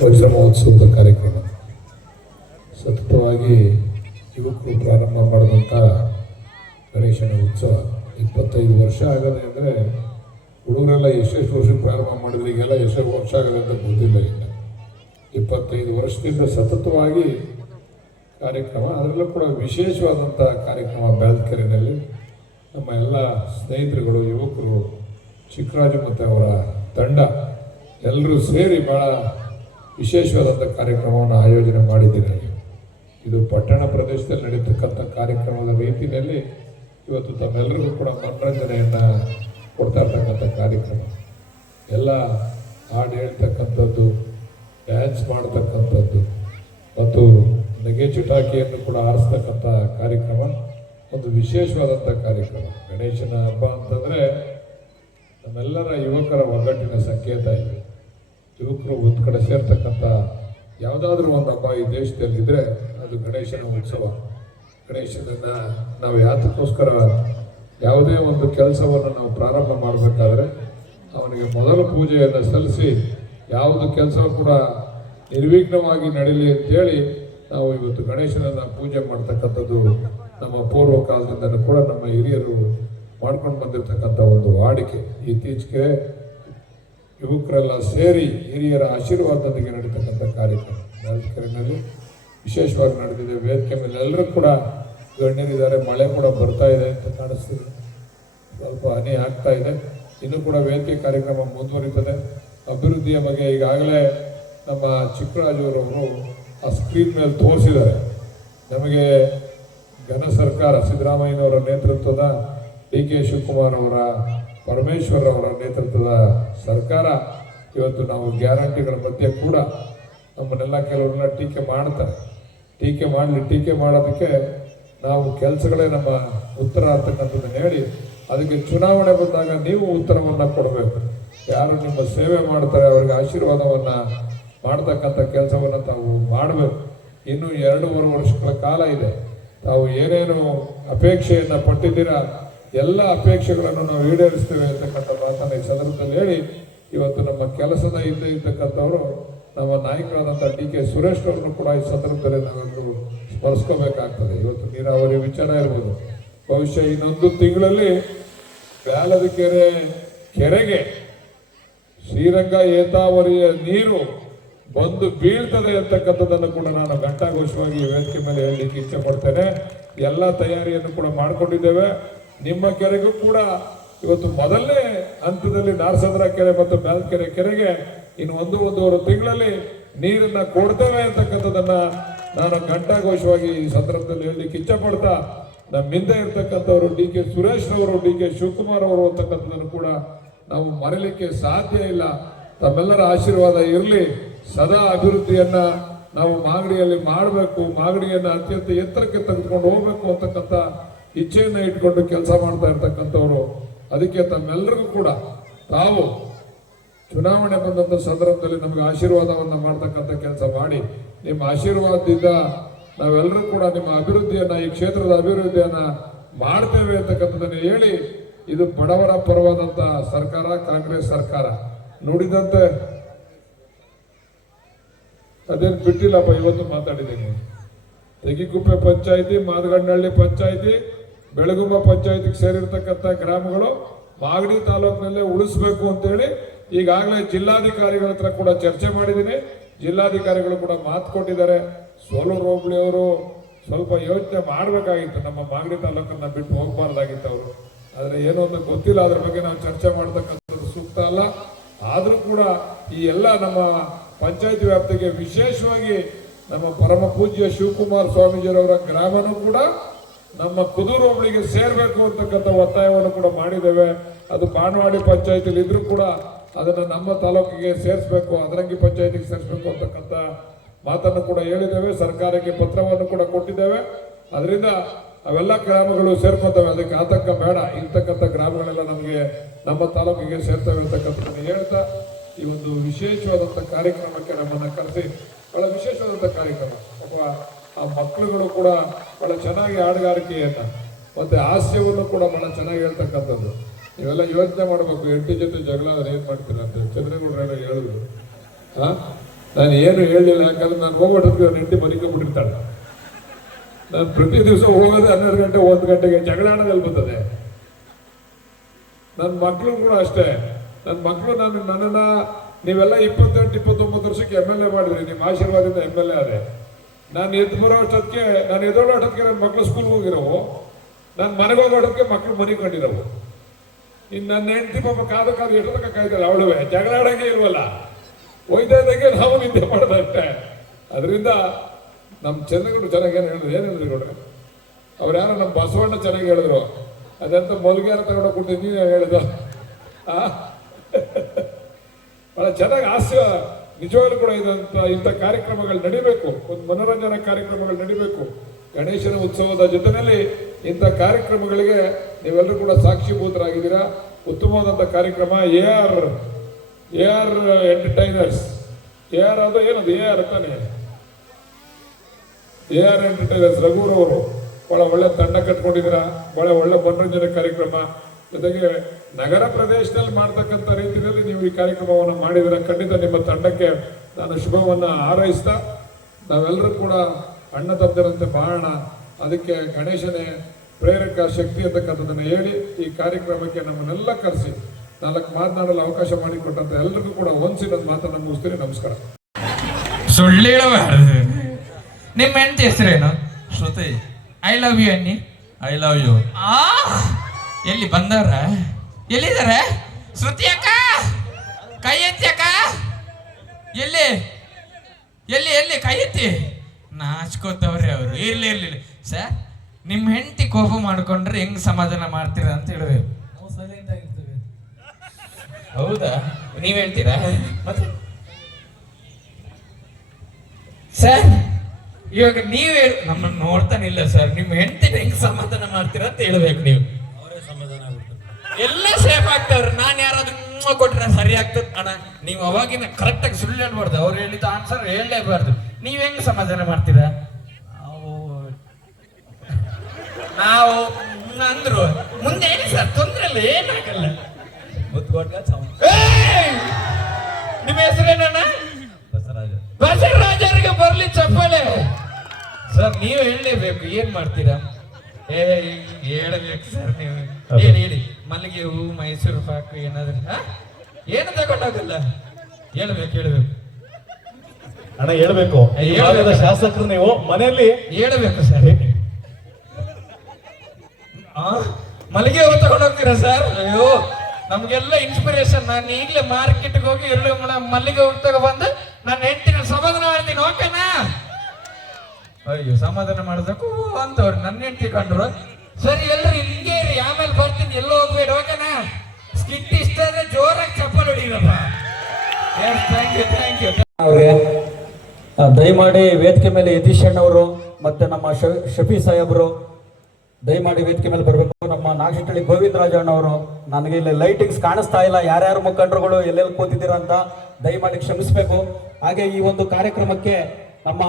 ಮಹೋತ್ಸವದ ಕಾರ್ಯಕ್ರಮ. ಸತತವಾಗಿ ಯುವಕರು ಪ್ರಾರಂಭ ಮಾಡಿದಂಥ ಗಣೇಶನ ಉತ್ಸವ ಇಪ್ಪತ್ತೈದು ವರ್ಷ ಆಗದೆ ಅಂದರೆ ಹುಡುಗರೆಲ್ಲ ಎಷ್ಟೆಷ್ಟು ವರ್ಷ ಪ್ರಾರಂಭ ಮಾಡಿದ್ರೆ ಈಗೆಲ್ಲ ಎಷ್ಟೆಷ್ಟು ವರ್ಷ ಆಗದೆ ಅಂತ ಗೊತ್ತಿಲ್ಲ ಈಗ. ಇಪ್ಪತ್ತೈದು ವರ್ಷದಿಂದ ಸತತವಾಗಿ ಕಾರ್ಯಕ್ರಮ, ಅದರಲ್ಲೂ ಕೂಡ ವಿಶೇಷವಾದಂಥ ಕಾರ್ಯಕ್ರಮ ಬ್ಯಾಲ್ಕೆರೆನಲ್ಲಿ ನಮ್ಮ ಎಲ್ಲ ಸ್ನೇಹಿತರುಗಳು, ಯುವಕರು, ಚಿಕ್ಕರಾಜು ಮತ್ತು ಅವರ ತಂಡ ಎಲ್ಲರೂ ಸೇರಿ ಭಾಳ ವಿಶೇಷವಾದಂಥ ಕಾರ್ಯಕ್ರಮವನ್ನು ಆಯೋಜನೆ ಮಾಡಿದ್ದೇನೆ. ಇದು ಪಟ್ಟಣ ಪ್ರದೇಶದಲ್ಲಿ ನಡೀತಕ್ಕಂಥ ಕಾರ್ಯಕ್ರಮದ ರೀತಿಯಲ್ಲಿ ಇವತ್ತು ತಮ್ಮೆಲ್ಲರಿಗೂ ಕೂಡ ಮನರಂಜನೆಯನ್ನು ಕೊಡ್ತಾ ಇರ್ತಕ್ಕಂಥ ಕಾರ್ಯಕ್ರಮ. ಎಲ್ಲ ಹಾಡು ಹೇಳ್ತಕ್ಕಂಥದ್ದು, ಡ್ಯಾನ್ಸ್ ಮಾಡ್ತಕ್ಕಂಥದ್ದು, ಮತ್ತು ನಗೆ ಚಟಾಕಿಯನ್ನು ಕೂಡ ಆರಿಸ್ತಕ್ಕಂಥ ಕಾರ್ಯಕ್ರಮ, ಒಂದು ವಿಶೇಷವಾದಂಥ ಕಾರ್ಯಕ್ರಮ. ಗಣೇಶನ ಹಬ್ಬ ಅಂತಂದರೆ ನಮ್ಮೆಲ್ಲರ ಯುವಕರ ಒಗ್ಗಟ್ಟಿನ ಸಂಕೇತ ಇದೆ. ಯುವಕರು ಒಂದು ಕಡೆ ಸೇರ್ತಕ್ಕಂಥ ಯಾವುದಾದ್ರೂ ಒಂದು ಹಬ್ಬ ಈ ದೇಶದಲ್ಲಿದ್ದರೆ ಅದು ಗಣೇಶನ ಉತ್ಸವ. ಗಣೇಶನನ್ನು ನಾವು ಯಾತಕ್ಕೋಸ್ಕರ ಯಾವುದೇ ಒಂದು ಕೆಲಸವನ್ನು ನಾವು ಪ್ರಾರಂಭ ಮಾಡಬೇಕಾದ್ರೆ ಅವನಿಗೆ ಮೊದಲ ಪೂಜೆಯನ್ನು ಸಲ್ಲಿಸಿ, ಯಾವುದು ಕೆಲಸ ಕೂಡ ನಿರ್ವಿಘ್ನವಾಗಿ ನಡೀಲಿ ಅಂತೇಳಿ ನಾವು ಇವತ್ತು ಗಣೇಶನನ್ನು ಪೂಜೆ ಮಾಡ್ತಕ್ಕಂಥದ್ದು ನಮ್ಮ ಪೂರ್ವ ಕಾಲದಿಂದಲೂ ಕೂಡ ನಮ್ಮ ಹಿರಿಯರು ಮಾಡ್ಕೊಂಡು ಬಂದಿರತಕ್ಕಂಥ ಒಂದು ವಾಡಿಕೆ. ಇತ್ತೀಚೆಗೆ ಯುವಕರೆಲ್ಲ ಸೇರಿ ಹಿರಿಯರ ಆಶೀರ್ವಾದದೊಂದಿಗೆ ನಡೀತಕ್ಕಂಥ ಕಾರ್ಯಕ್ರಮ. ರಾಜಕೀಯದಲ್ಲಿ ವಿಶೇಷವಾಗಿ ನಡೆದಿದೆ. ವೇದಿಕೆ ಮೇಲೆ ಎಲ್ಲರೂ ಕೂಡ ಗಣ್ಯರಿದ್ದಾರೆ. ಮಳೆ ಕೂಡ ಬರ್ತಾ ಇದೆ ಅಂತ ಕಾಣಿಸ್ತಿದೆ. ಸ್ವಲ್ಪ ಹನಿ ಆಗ್ತಾ ಇದೆ. ಇನ್ನೂ ಕೂಡ ವೇದಿಕೆ ಕಾರ್ಯಕ್ರಮ ಮುಂದುವರಿತದೆ. ಅಭಿವೃದ್ಧಿಯ ಬಗ್ಗೆ ಈಗಾಗಲೇ ನಮ್ಮ ಚಿಕ್ಕರಾಜುರವರು ಆ ಸ್ಕ್ರೀನ್ ಮೇಲೆ ತೋರಿಸಿದ್ದಾರೆ. ನಮಗೆ ಘನ ಸರ್ಕಾರ ಸಿದ್ದರಾಮಯ್ಯನವರ ನೇತೃತ್ವದ ಡಿ ಕೆ ಶಿವಕುಮಾರ್ ಅವರ ಪರಮೇಶ್ವರ್ ಅವರ ನೇತೃತ್ವದ ಸರ್ಕಾರ ಇವತ್ತು ನಾವು ಗ್ಯಾರಂಟಿಗಳ ಮಧ್ಯೆ ಕೂಡ ನಮ್ಮನ್ನೆಲ್ಲ ಕೆಲವ್ರನ್ನ ಟೀಕೆ ಮಾಡ್ತಾರೆ. ಟೀಕೆ ಮಾಡಲಿ, ಟೀಕೆ ಮಾಡೋದಕ್ಕೆ ನಾವು ಕೆಲಸಗಳೇ ನಮ್ಮ ಉತ್ತರ ಅಂತಕ್ಕಂಥದ್ದನ್ನು ಹೇಳಿ ಅದಕ್ಕೆ ಚುನಾವಣೆ ಬಂದಾಗ ನೀವು ಉತ್ತರವನ್ನು ಕೊಡಬೇಕು. ಯಾರು ನಿಮ್ಮ ಸೇವೆ ಮಾಡ್ತಾರೆ, ಅವರಿಗೆ ಆಶೀರ್ವಾದವನ್ನು ಮಾಡ್ತಕ್ಕಂಥ ಕೆಲಸವನ್ನು ತಾವು ಮಾಡಬೇಕು. ಇನ್ನೂ ಎರಡೂವರೆ ವರ್ಷಗಳ ಕಾಲ ಇದೆ. ತಾವು ಏನೇನು ಅಪೇಕ್ಷೆಯನ್ನು ಪಟ್ಟಿದ್ದೀರಾ ಎಲ್ಲ ಅಪೇಕ್ಷೆಗಳನ್ನು ನಾವು ಈಡೇರಿಸ್ತೇವೆ ಅಂತಕ್ಕಂಥ ಮಾತನ್ನು ಈ ಸಂದರ್ಭದಲ್ಲಿ ಹೇಳಿ, ಇವತ್ತು ನಮ್ಮ ಕೆಲಸದ ಹಿಂದೆ ಇರ್ತಕ್ಕಂಥವರು, ನಮ್ಮ ನಾಯಕರಾದಂಥ ಡಿ ಕೆ ಸುರೇಶ್ ಅವರನ್ನು ಕೂಡ ಈ ಸಂದರ್ಭದಲ್ಲಿ ನಾವೆಲ್ಲರೂ ಸ್ಮರಿಸ್ಕೋಬೇಕಾಗ್ತದೆ. ಇವತ್ತು ನೀರಾವರಿ ವಿಚಾರ ಇರ್ಬೋದು. ಬಹುಶಃ ಇನ್ನೊಂದು ತಿಂಗಳಲ್ಲಿ ಬ್ಯಾಲದಕೆರೆ ಕೆರೆಗೆ ಶ್ರೀರಂಗ ಏತಾವರಿಯ ನೀರು ಬಂದು ಬೀಳ್ತದೆ ಅಂತಕ್ಕಂಥದ್ದನ್ನು ಕೂಡ ನಾನು ಘಂಟಾಘೋಷವಾಗಿ ವೇದಿಕೆ ಮೇಲೆ ಹೇಳಲಿಕ್ಕೆ ಇಚ್ಛೆ ಪಡ್ತೇನೆ. ಎಲ್ಲ ತಯಾರಿಯನ್ನು ಕೂಡ ಮಾಡಿಕೊಂಡಿದ್ದೇವೆ. ನಿಮ್ಮ ಕೆರೆಗೂ ಕೂಡ ಇವತ್ತು ಮೊದಲನೇ ಹಂತದಲ್ಲಿ ನಾರಸಂದ್ರ ಕೆರೆ ಮತ್ತು ಕೆರೆ ಕೆರೆಗೆ ಇನ್ನು ಒಂದು ಒಂದೂವರೆ ತಿಂಗಳಲ್ಲಿ ನೀರನ್ನ ಕೊಡ್ತೇವೆ ಅಂತಕ್ಕಂಥದ್ದನ್ನ ನಾನು ಘಂಟಾಘೋಷವಾಗಿ ಈ ಸಂದರ್ಭದಲ್ಲಿ ಹೇಳಲಿಕ್ಕೆ ಇಚ್ಛೆ ಪಡ್ತಾ ನಮ್ಮ ಹಿಂದೆ ಇರ್ತಕ್ಕಂಥವ್ರು ಡಿ ಕೆ ಸುರೇಶ್ ಅವರು ಡಿ ಕೆ ಶಿವಕುಮಾರ್ ಅವರು ಅಂತಕ್ಕಂಥದ್ದನ್ನು ಕೂಡ ನಾವು ಮರೀಲಿಕ್ಕೆ ಸಾಧ್ಯ ಇಲ್ಲ. ತಮ್ಮೆಲ್ಲರ ಆಶೀರ್ವಾದ ಇರಲಿ. ಸದಾ ಅಭಿವೃದ್ಧಿಯನ್ನ ನಾವು ಮಾಗಡಿಯಲ್ಲಿ ಮಾಡಬೇಕು, ಮಾಗಡಿಯನ್ನು ಅತ್ಯಂತ ಎತ್ತರಕ್ಕೆ ತೆಗೆದುಕೊಂಡು ಹೋಗ್ಬೇಕು ಅಂತಕ್ಕಂಥ ಇಚ್ಛೆಯನ್ನ ಇಟ್ಕೊಂಡು ಕೆಲಸ ಮಾಡ್ತಾ ಇರ್ತಕ್ಕಂಥವ್ರು, ಅದಕ್ಕೆ ತಮ್ಮೆಲ್ಲರಿಗೂ ಕೂಡ ತಾವು ಚುನಾವಣೆ ಬಂದಂಥ ಸಂದರ್ಭದಲ್ಲಿ ನಮಗೆ ಆಶೀರ್ವಾದವನ್ನು ಮಾಡ್ತಕ್ಕಂಥ ಕೆಲಸ ಮಾಡಿ, ನಿಮ್ಮ ಆಶೀರ್ವಾದದಿಂದ ನಾವೆಲ್ಲರೂ ಕೂಡ ನಿಮ್ಮ ಅಭಿವೃದ್ಧಿಯನ್ನು, ಈ ಕ್ಷೇತ್ರದ ಅಭಿವೃದ್ಧಿಯನ್ನ ಮಾಡ್ತೇವೆ ಅಂತಕ್ಕಂಥದ್ದನ್ನು ಹೇಳಿ, ಇದು ಬಡವರ ಪರವಾದಂಥ ಸರ್ಕಾರ, ಕಾಂಗ್ರೆಸ್ ಸರ್ಕಾರ. ನೋಡಿದಂತೆ ಅದೇನು ಬಿಟ್ಟಿಲ್ಲಪ್ಪ, ಇವತ್ತು ಮಾತಾಡಿದ್ದೀನಿ. ತೆಗಿಗುಪ್ಪೆ ಪಂಚಾಯಿತಿ ಮಾದಗಂಡಹಳ್ಳಿ ಪಂಚಾಯಿತಿ ಬೆಳಗುಂಬ ಪಂಚಾಯತಿಗೆ ಸೇರಿರ್ತಕ್ಕಂಥ ಗ್ರಾಮಗಳು ಮಾಗಡಿ ತಾಲೂಕಿನಲ್ಲೇ ಉಳಿಸ್ಬೇಕು ಅಂತೇಳಿ ಈಗಾಗಲೇ ಜಿಲ್ಲಾಧಿಕಾರಿಗಳ ಹತ್ರ ಕೂಡ ಚರ್ಚೆ ಮಾಡಿದ್ದೀನಿ. ಜಿಲ್ಲಾಧಿಕಾರಿಗಳು ಕೂಡ ಮಾತು ಕೊಟ್ಟಿದ್ದಾರೆ. ಸೋಲೂರು ಹೋಬಳಿಯವರು ಸ್ವಲ್ಪ ಯೋಚನೆ ಮಾಡಬೇಕಾಗಿತ್ತು. ನಮ್ಮ ಮಾಗಡಿ ತಾಲೂಕನ್ನ ಬಿಟ್ಟು ಹೋಗಬಾರ್ದಾಗಿತ್ತು ಅವರು. ಆದರೆ ಏನೋ ಒಂದು ಗೊತ್ತಿಲ್ಲ. ಅದ್ರ ಬಗ್ಗೆ ನಾವು ಚರ್ಚೆ ಮಾಡ್ತಕ್ಕಂಥದ್ದು ಸೂಕ್ತ ಅಲ್ಲ. ಆದರೂ ಕೂಡ ಈ ಎಲ್ಲ ನಮ್ಮ ಪಂಚಾಯತ್ ವ್ಯಾಪ್ತಿಗೆ ವಿಶೇಷವಾಗಿ ನಮ್ಮ ಪರಮ ಪೂಜ್ಯ ಶಿವಕುಮಾರ್ ಸ್ವಾಮೀಜಿಯವರ ಗ್ರಾಮನೂ ಕೂಡ ನಮ್ಮ ಕುದೂರು ಸೇರ್ಬೇಕು ಅಂತಕ್ಕಂಥ ಒತ್ತಾಯವನ್ನು ಕೂಡ ಮಾಡಿದ್ದೇವೆ. ಅದು ಬಾಣವಾಡಿ ಪಂಚಾಯತಿಲಿ ಇದ್ರೂ ಕೂಡ ಅದನ್ನ ನಮ್ಮ ತಾಲೂಕಿಗೆ ಸೇರಿಸ್ಬೇಕು, ಅದರಂಗಿ ಪಂಚಾಯತಿಗೆ ಸೇರಿಸ್ಬೇಕು ಅಂತಕ್ಕಂಥ ಮಾತನ್ನು ಕೂಡ ಹೇಳಿದ್ದೇವೆ. ಸರ್ಕಾರಕ್ಕೆ ಪತ್ರವನ್ನು ಕೂಡ ಕೊಟ್ಟಿದ್ದೇವೆ. ಅದರಿಂದ ಅವೆಲ್ಲ ಗ್ರಾಮಗಳು ಸೇರ್ಕೊತವೆ. ಅದಕ್ಕೆ ಆತಂಕ ಬೇಡ. ಇರ್ತಕ್ಕಂಥ ಗ್ರಾಮಗಳೆಲ್ಲ ನಮಗೆ ನಮ್ಮ ತಾಲೂಕಿಗೆ ಸೇರ್ತವೆ ಅಂತಕ್ಕಂಥದ್ದನ್ನು ಹೇಳ್ತಾ, ಈ ಒಂದು ವಿಶೇಷವಾದಂಥ ಕಾರ್ಯಕ್ರಮಕ್ಕೆ ನಮ್ಮನ್ನು ಕರೆಸಿ. ಬಹಳ ವಿಶೇಷವಾದಂಥ ಕಾರ್ಯಕ್ರಮ. ಪಾಪ ಆ ಮಕ್ಕಳುಗಳು ಕೂಡ ಬಹಳ ಚೆನ್ನಾಗಿ ಹಾಡುಗಾರಿಕೆಯನ್ನು ಮತ್ತೆ ಹಾಸ್ಯವನ್ನು ಕೂಡ ಬಹಳ ಚೆನ್ನಾಗಿ ಹೇಳ್ತಕ್ಕಂಥದ್ದು. ನೀವೆಲ್ಲ ಯೋಚನೆ ಮಾಡಬೇಕು ಎಂಟು ಜೊತೆ ಜಗಳ ಏನು ಮಾಡ್ತೀರ ಅಂತ ಚಂದ್ರೇಗೌಡರೆಲ್ಲ ಹೇಳಿದ್ರು. ಹಾ? ನಾನು ಏನು ಹೇಳಲಿಲ್ಲ ಯಾಕಂದ್ರೆ ನಾನು ಹೋಗೋಟಕ್ಕೆ ಅವ್ರು ಹೆಂಡತಿ ಮಲಿಕೊಂಡ್ಬಿಟ್ಟಿರ್ತಾಳೆ ನಾನು ಪ್ರತಿ ದಿವಸ ಹೋಗೋದು ಹನ್ನೆರಡು ಗಂಟೆ, ಒಂದು ಗಂಟೆಗೆ ಜಗಳ ಆಡೋದಲ್ಲಿ ಬರ್ತದೆ. ನನ್ನ ಮಕ್ಕಳು ಕೂಡ ಅಷ್ಟೇ. ನನ್ನ ಮಕ್ಕಳು ನಾನು ನನ್ನನ್ನ ನೀವೆಲ್ಲ ಇಪ್ಪತ್ತೆಂಟು, ಇಪ್ಪತ್ತೊಂಬತ್ತು ವರ್ಷಕ್ಕೆ ಎಂ ಎಲ್ ಎ ಮಾಡಿದ್ರಿ. ನಿಮ್ಮ ಆಶೀರ್ವಾದದಿಂದ ಎಂ ಎಲ್ ಎ ಆದೆ. ನಾನು ಎದ್ದು ಬರೋ ಅಷ್ಟೊತ್ತಿಗೆ ನಾನು ಎದೋಳೋ ಅಷ್ಟೊತ್ತಿಗೆ ನನ್ನ ಮಕ್ಕಳು ಸ್ಕೂಲ್ಗೆ ಹೋಗಿರೋವು. ನಾನು ಮನೆಗೆ ಹೋಗೋಟಕ್ಕೆ ಮಕ್ಳು ಮಕ್ಕಳು ಮನೆ ಕಂಡಿರೋವು. ಇನ್ನು ನನ್ನ ಹೆಂಡತಿ ಪಾಪ ಕಾದು ಕಾದು ಎಷ್ಟೊತ್ತಕ ಕಾಯ್ತಾರೆ, ಅವಳು ಜಗಳ ಆಡಂಗೆ ಇಲ್ವಲ್ಲ. ಒಯ್ತಾ ಇದ್ದಂಗೆ ನಾವು ನಿದ್ದೆ ಮಾಡೋದಂತೆ. ಅದರಿಂದ ನಮ್ಮ ಚಂದ್ರಗೌಡರು ಚೆನ್ನಾಗಿ ಏನು ಹೇಳಿದ್ರು? ಏನು ಹೇಳಿದ್ರು ನೋಡ್ರಿ ಅವ್ರು ಯಾರು ನಮ್ಮ ಬಸವಣ್ಣ ಚೆನ್ನಾಗಿ ಹೇಳಿದ್ರು. ಅದಂತ ಮೊಲ್ಗ್ಯಾರ ತಗೊಂಡು ಕೊಡ್ತೀನಿ ನೀನು ಹೇಳಿದ ಭಾಳ ಚೆನ್ನಾಗಿ ಹಾಸ್ಯ ನಿಜವಾಗ್ಲೂ ಕೂಡ ಇದಂತ, ಇಂಥ ಕಾರ್ಯಕ್ರಮಗಳು ನಡಿಬೇಕು. ಒಂದು ಮನೋರಂಜನಾ ಕಾರ್ಯಕ್ರಮಗಳು ನಡಿಬೇಕು. ಗಣೇಶನ ಉತ್ಸವದ ಜೊತೆಯಲ್ಲಿ ಇಂಥ ಕಾರ್ಯಕ್ರಮಗಳಿಗೆ ನೀವೆಲ್ಲರೂ ಕೂಡ ಸಾಕ್ಷಿಭೂತರಾಗಿದ್ದೀರಾ? ಉತ್ತಮವಾದಂಥ ಕಾರ್ಯಕ್ರಮ, A R A R entertainers. A R ಅದು ಏನದು? ಎ ಆರ್ ತಾನೆ? ಎ ಆರ್ ಎಂಟರ್ಟೈನರ್ಸ್ ರಘುರವರು. ಬಹಳ ಒಳ್ಳೆ ತಂಡ ಕಟ್ಕೊಂಡಿದ್ದೀರಾ? ಬಹಳ ಒಳ್ಳೆ ಮನೋರಂಜನೆ ಕಾರ್ಯಕ್ರಮ. ಜೊತೆಗೆ ನಗರ ಪ್ರದೇಶದಲ್ಲಿ ಮಾಡ್ತಕ್ಕಂಥ ರೀತಿಯಲ್ಲಿ ನೀವು ಈ ಕಾರ್ಯಕ್ರಮವನ್ನು ಮಾಡಿದರೆ ಖಂಡಿತ ನಿಮ್ಮ ತಂಡಕ್ಕೆ ನಾನು ಶುಭವನ್ನು ಹಾರೈಸ್ತಾ ನಾವೆಲ್ಲರೂ ಕೂಡ ಅಣ್ಣ ತಮ್ಮದರಂತೆ ಬಾಳೋಣ. ಅದಕ್ಕೆ ಗಣೇಶನೇ ಪ್ರೇರಕ ಶಕ್ತಿ ಅಂತಕ್ಕಂಥದ್ದನ್ನು ಹೇಳಿ ಈ ಕಾರ್ಯಕ್ರಮಕ್ಕೆ ನಮ್ಮನ್ನೆಲ್ಲ ಕರೆಸಿ ನಾಲ್ಕು ಮಾತನಾಡಲು ಅವಕಾಶ ಮಾಡಿಕೊಟ್ಟಂತ ಎಲ್ಲರಿಗೂ ಕೂಡ ಒಂದ್ಸಿ ನನ್ನ ಮಾತನ್ನು ಮುಗಿಸ್ತೀನಿ. ನಮಸ್ಕಾರ. ಸುಳ್ಳೇಳಬಾರ್ದು ನಿಮ್ಮ ಹೆಂಡತಿ ಹೆಸರೇನು? ಶ್ರುತಿ. ಐ ಲವ್ ಯು ಅನ್ನಿ ಐ ಲವ್ ಯು ಆ ಎಲ್ಲಿ ಬಂದವ್ರ? ಎಲ್ಲಿದ್ದಾರೆ? ಶ್ರುತಿ ಅಕ್ಕ? ಕೈ ಎತ್ತಿ ಅಕ್ಕ? ಎಲ್ಲಿ? ಎಲ್ಲಿ ಎಲ್ಲಿ? ಕೈ ಎತ್ತಿ? ನಾಚ್ಕೋತವ್ರೆ ಅವರು. ಇರ್ಲಿ ಇರ್ಲಿ. ಸರ್ ನಿಮ್ಮ ಹೆಂಡತಿ ಕೋಪ ಮಾಡ್ಕೊಂಡ್ರೆ ಹೆಂಗ್ ಸಮಾಧಾನ ಮಾಡ್ತೀರ ಅಂತ ಹೇಳಿದ್ರು ಹೌದಾ? ನೀವ್ ಹೇಳ್ತೀರಾ? ಮತ್ತೆ ಸರ್ ಇವಾಗ ನೀವ್ ಹೇಳ. ನಮ್ಮನ್ನ ನೋಡ್ತಾನಿಲ್ಲ ಸರ್. ನಿಮ್ಮ ಹೆಂಡತಿ ಹೆಂಗ್ ಸಮಾಧಾನ ಮಾಡ್ತೀರಾ ಅಂತ ಹೇಳ್ಬೇಕು ನೀವು. ಎಲ್ಲ ಸೇಫ್ ಆಗ್ತಾವ್ರಿ. ನಾನು ಯಾರಾದ್ರೂ ಕೊಟ್ಟರೆ ಕೊಟ್ರೆ ಸರಿ ಆಗ್ತದ. ಅಣ್ಣ ನೀವು ಅವಾಗಿನ ಕರೆಕ್ಟ್ ಆಗಿ ಸುಳ್ಳು ಹೇಳ್ಬಾರ್ದು. ಅವ್ರು ಹೇಳಿದ ಆನ್ಸರ್ ಹೇಳಲೇಬಾರ್ದು. ನೀವ್ ಹೆಂಗ್ ಸಮಾಧಾನ ಮಾಡ್ತೀರಾ? ನಾವು ಅಂದ್ರು. ಮುಂದೆ ಹೇಳಿ ಸರ್ ತೊಂದ್ರೆ ಇಲ್ಲ ಏನಾಗಲ್ಲ! ನಿಮ್ಮ ಹೆಸರೇನಣ್ಣ? ಬಸವರಾಜ. ಬಸವರಾಜರಿಗೆ ಬರ್ಲಿ ಚಪ್ಪಾಳೆ ಸರ್ ನೀವು ಹೇಳಲೇಬೇಕು. ಏನ್ ಮಾಡ್ತೀರಾ? ಏ ಹೇಳಬೇಕು ಸರ್ ನೀವು. ಹೇಳಿ ಹೇಳಿ? ಮಲ್ಲಿಗೆ ಹೂವು ಮೈಸೂರು ಪಾಕು ಏನಾದ್ರೂ ಏನು ತಗೊಂಡೋಗಲ್ಲ? ಹೇಳ್ಬೇಕು ಹೇಳ್ಬೇಕು. ಅಣ್ಣ ಹೇಳ್ಬೇಕು. ಈ ಹೇಳ್ಬೇಕು. ಭಾಗದ ಶಾಸಕರು ನೀವು ಮನೆಯಲ್ಲಿ ಹೇಳ್ಬೇಕು ಸರ್? ಮಲ್ಲಿಗೆ ಹೂವು ತಗೊಂಡೋಗ್ತೀರಾ ಸರ್? ಅಯ್ಯೋ ನಮ್ಗೆಲ್ಲ ಇನ್ಸ್ಪಿರೇಷನ್ ನಾನು ಈಗಲೇ ಮಾರ್ಕೆಟ್ಗೆ ಹೋಗಿ ಎರಡು ಮಲ್ಲಿಗೆ ಹೂ ತಗೊಬಂದು ನನ್ನ ಹೆಂಡತಿನ ಸಮಾಧಾನ ಮಾಡ್ತೀನಿ ಓಕೆನಾ? ಅಯ್ಯೋ ಸಮಾಧಾನ ಮಾಡಿದಕ್ಕೂ ಅಂತವ್ರು ನನ್ನ ಹೆಂಡತಿ ಕಂಡ್ರು. ಸರಿ ಎಲ್ರು ಅವ್ರಿಗೆ ದಯಮಾಡಿ ವೇದಿಕೆ ಮೇಲೆ ಯತೀಶ್ ಅಣ್ಣವರು ಮತ್ತೆ ನಮ್ಮ ಶಫಿ ಸಾಹೇಬರು, ದಯಮಾಡಿ ವೇದಿಕೆ ಮೇಲೆ ಬರಬೇಕು. ನಮ್ಮ ನಾಗಶೆಟ್ಟಳ್ಳಿ ಗೋವಿಂದರಾಜ ಅಣ್ಣವರು, ನನಗೆ ಇಲ್ಲಿ ಲೈಟಿಂಗ್ಸ್ ಕಾಣಿಸ್ತಾ ಇಲ್ಲ. ಯಾರ್ಯಾರು ಮುಖಂಡರುಗಳು ಎಲ್ಲೆಲ್ಲಿ ಕೂತಿದ್ದೀರಾ ಅಂತ ದಯಮಾಡಿ ಕ್ಷಮಿಸಬೇಕು. ಹಾಗೆ ಈ ಒಂದು ಕಾರ್ಯಕ್ರಮಕ್ಕೆ ನಮ್ಮ